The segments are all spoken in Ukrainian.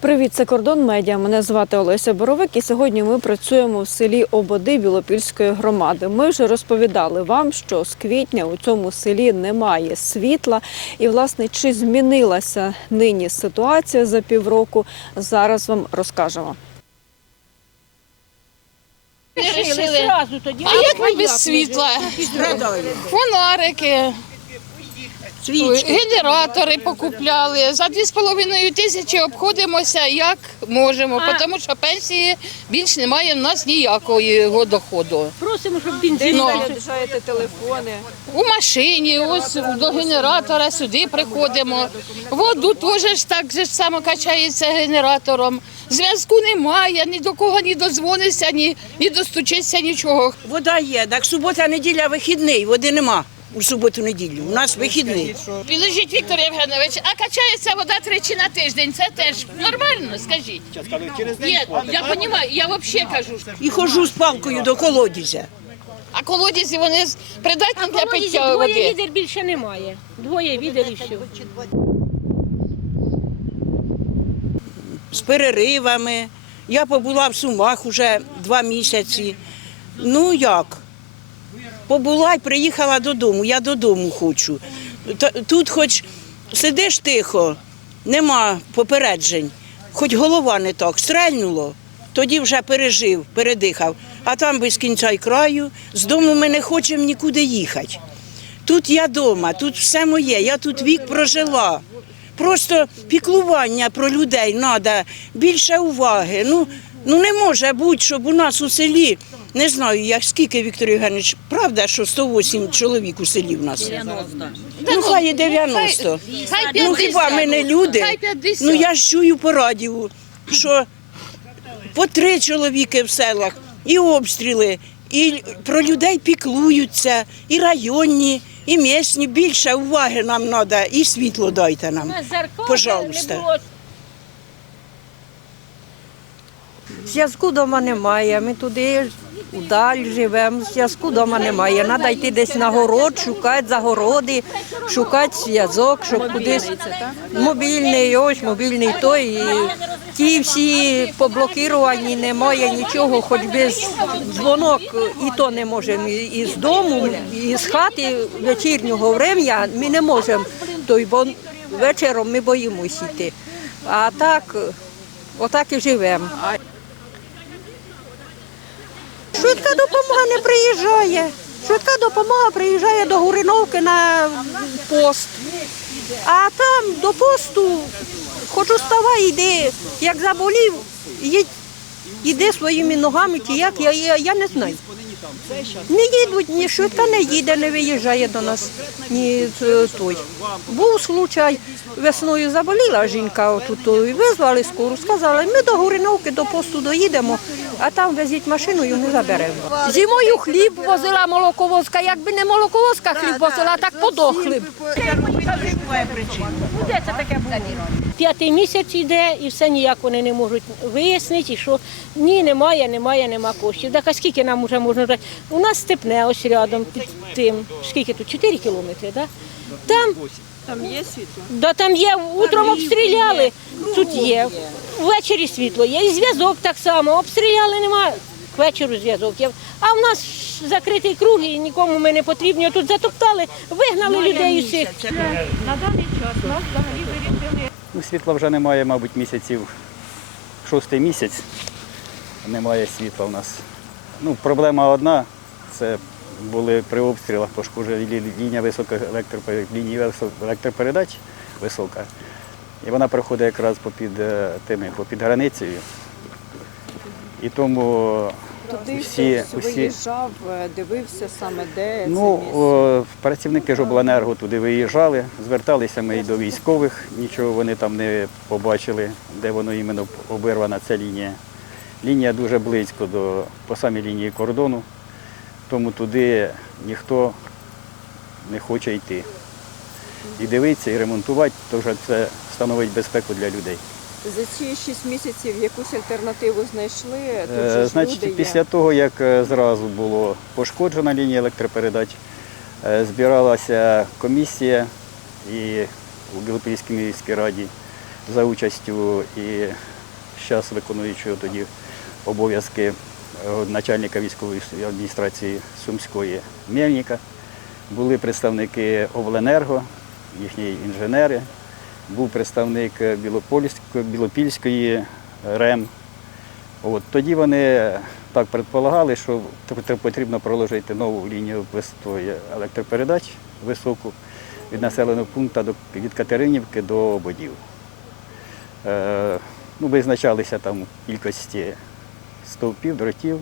Привіт, це кордон медіа. Мене звати Олеся Боровик, і сьогодні ми працюємо в селі Ободи Білопільської громади. Ми вже розповідали вам, що з квітня у цьому селі немає світла. І, власне, чи змінилася нині ситуація за півроку? Зараз вам розкажемо. Рішили. Сразу. А як ми без світла? Фонарики, генератори покупляли. За 2,5 тисячі обходимося як можемо, А- тому що пенсії більш немає в нас ніякого доходу. Просимо, щоб бензин. Ну. заряджаєте телефони? У машині, ось до генератора сюди приходимо. Воду теж ж так же ж само качається генератором. Зв'язку немає, ні до кого ні дозвонишся, ні, ні достучишся, нічого. Вода є, так субота, неділя вихідний, води нема у суботу неділю. У нас вихідний. Підождіть, Віктор Євгенович, а качається вода тричі на тиждень. Це теж нормально, скажіть. Є, я розумію, я взагалі кажу. І ходжу з палкою до колодязя. А колодязі вони з- придатні для Колодязі пиття двоє води. відер більше немає. Двоє відер і все. з переривами. Я побула в Сумах уже два місяці. Ну як? Побула і приїхала додому. Я додому хочу. Тут хоч сидиш тихо, нема попереджень, хоч голова не так стрельнуло, тоді вже пережив, передихав. А там без кінця й краю, з дому ми не хочемо нікуди їхати. Тут я вдома, тут все моє, я тут вік прожила. Просто піклування про людей треба, більше уваги. Ну, ну не може бути, щоб у нас у селі, не знаю, як скільки Віктор Євгенович, правда, що 108 чоловік у селі в нас? 90. Ну, хай і 90. Хай Ну хіба ми не люди? Хай 50. Ну я ж чую по радіо, що по три чоловіки в селах, і обстріли, і про людей піклуються, і районні, і місні. Більше уваги нам треба, і світло дайте нам. Пожалуйста. Зв'язку вдома немає. Ми туди вдаль живемо. Зв'язку вдома немає. Треба йти десь на город, шукати загороди, шукати зв'язок, щоб кудись мобільний, ось мобільний той. І ті всі поблокіровані, немає нічого, хоч без дзвонок і то не можемо. І з дому, і з хати вечірнього врем'я ми не можемо. Той, бо вечором ми боїмося йти. А так, отак і живемо. Швидка допомога не приїжджає. Швидка допомога приїжджає до Гуриновки на пост. А там до посту, хоч уставай, йди. Як заболів, іди своїми ногами чи як, я, я, я не знаю. Не їдуть, ні швидка не їде, не виїжджає до нас, ні е, той. Був случай, весною заболіла жінка отут, і визвали скору, сказали, ми до Гуриновки, до посту доїдемо, а там везіть машину і не заберемо. Зимою хліб возила молоковозка, якби не молоковозка хліб возила, так подохли б. Де це таке було? П'ятий місяць йде і все ніяк вони не можуть вияснити, що ні, немає, немає, нема коштів. Так а скільки нам вже можна дати? У нас степне ось рядом під тим. Скільки тут? Чотири кілометри, так? Там, Там є світло? да, там є, утром обстріляли, тут є. Ввечері світло є, і зв'язок так само. Обстріляли, немає. К вечору зв'язок є. А в нас закритий круг і нікому ми не потрібні. Тут затоптали, вигнали людей усіх. Ну, світла вже немає, мабуть, місяців. Шостий місяць немає світла у нас. Ну, проблема одна, це були при обстрілах пошкоджена лі- лінія високих електропер... лінії електропередач висока. І вона проходить якраз попід е, тими, попід границею. І тому Туди всі, усі, виїжджав, е, дивився саме де Ну, це о, працівники ж обленерго туди виїжджали, зверталися ми й до військових, нічого вони там не побачили, де воно іменно обірвана ця лінія. Лінія дуже близько до по самій лінії кордону, тому туди ніхто не хоче йти. І дивитися, і ремонтувати, то вже це становить безпеку для людей. За ці шість місяців якусь альтернативу знайшли? Тут же ж Значить, люди є. після того, як е, зразу було пошкоджена лінія електропередач, е, збиралася комісія і у Білопільській міській раді за участю і зараз виконуючого тоді обов'язки начальника військової адміністрації Сумської Мельника. Були представники Обленерго, їхні інженери, був представник Білопільської РЕМ. От, тоді вони так предполагали, що потрібно проложити нову лінію електропередач високу від населеного пункту від Катеринівки до Ободів. Е, ну, визначалися там кількості стовпів, дротів.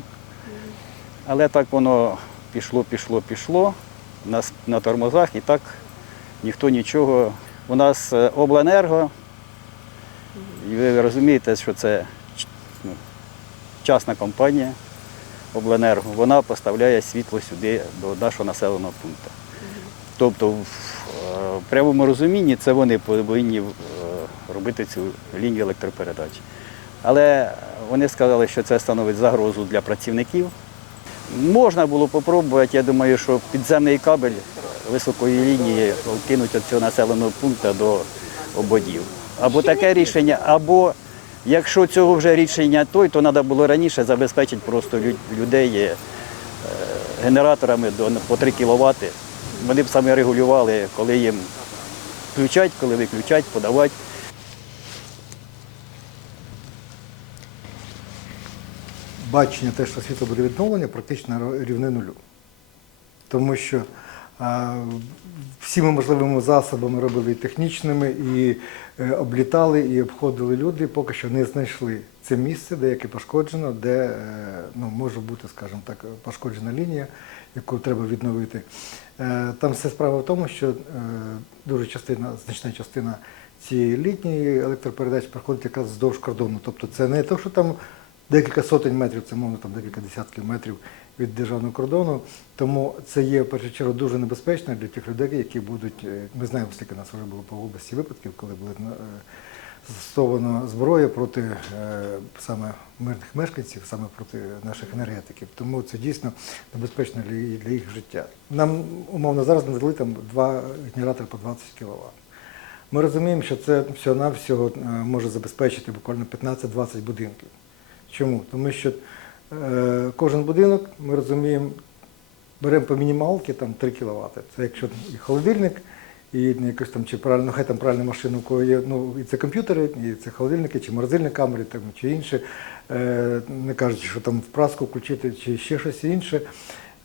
Але так воно пішло, пішло, пішло на, на тормозах і так ніхто нічого. У нас е, обленерго, і ви розумієте, що це ну, частна компанія обленерго. Вона поставляє світло сюди до нашого населеного пункту. Тобто в е, прямому розумінні це вони повинні е, робити цю лінію електропередач. Але вони сказали, що це становить загрозу для працівників. Можна було спробувати, я думаю, що підземний кабель високої лінії кинуть від цього населеного пункту до ободів. Або таке рішення, або якщо цього вже рішення той, то треба було раніше забезпечити просто людей е, генераторами до, по 3 кВт. Вони б самі регулювали, коли їм включать, коли виключать, подавати. Бачення те, що світло буде відновлення, практично рівне нулю. Тому що всіми можливими засобами робили і технічними, і е, облітали, і обходили люди, поки що не знайшли це місце, де яке пошкоджено, де е, ну, може бути, скажімо так, пошкоджена лінія, яку треба відновити. Е, Там все справа в тому, що дуже частина, значна частина цієї літньої електропередач проходить якраз вздовж кордону. Тобто це не те, що там декілька сотень метрів, це мовно там декілька десятків метрів від державного кордону. Тому це є в першу чергу дуже небезпечно для тих людей, які будуть. е, Ми знаємо, скільки нас вже було по області випадків, коли були е, застосовано зброя проти е, саме мирних мешканців, саме проти наших енергетиків. Тому це дійсно небезпечно для, їх життя. Нам умовно зараз надали там два генератори по 20 кВт. Ми розуміємо, що це всього-навсього е, може забезпечити буквально 15-20 будинків. Чому? Тому що е, кожен будинок, ми розуміємо, беремо по мінімалки там 3 кВт. Це якщо і холодильник, і якось там чи правильно, ну, хай там правильна машина, у кого є, ну і це комп'ютери, і це холодильники, чи морозильні камери, там, чи інше. Е, не кажучи, що там в праску включити, чи ще щось інше.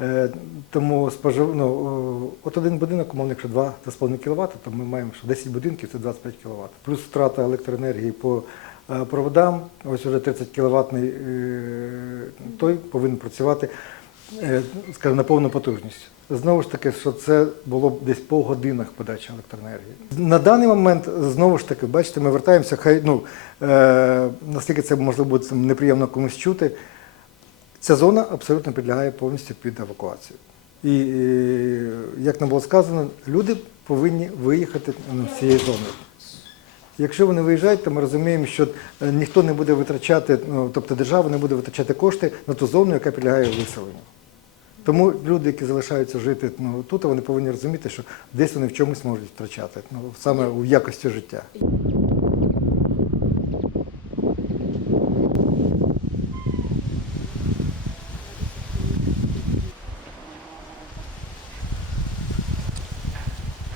Е, тому спожив, ну, от один будинок, умовно, якщо 2,5 кВт, то ми маємо, що 10 будинків це 25 кВт. Плюс втрата електроенергії по проводам, ось уже 30 кВт той повинен працювати е, скажімо, на повну потужність. Знову ж таки, що це було б десь по годинах подачі електроенергії. На даний момент, знову ж таки, бачите, ми вертаємося, хай ну е, наскільки це можливо буде неприємно комусь чути. Ця зона абсолютно підлягає повністю під евакуацію. І, е, як нам було сказано, люди повинні виїхати з цієї зони. Якщо вони виїжджають, то ми розуміємо, що е, ніхто не буде витрачати, ну, тобто держава не буде витрачати кошти на ту зону, яка підлягає виселенню. Тому люди, які залишаються жити ну, тут, вони повинні розуміти, що десь вони в чомусь можуть втрачати, ну, саме в якості життя.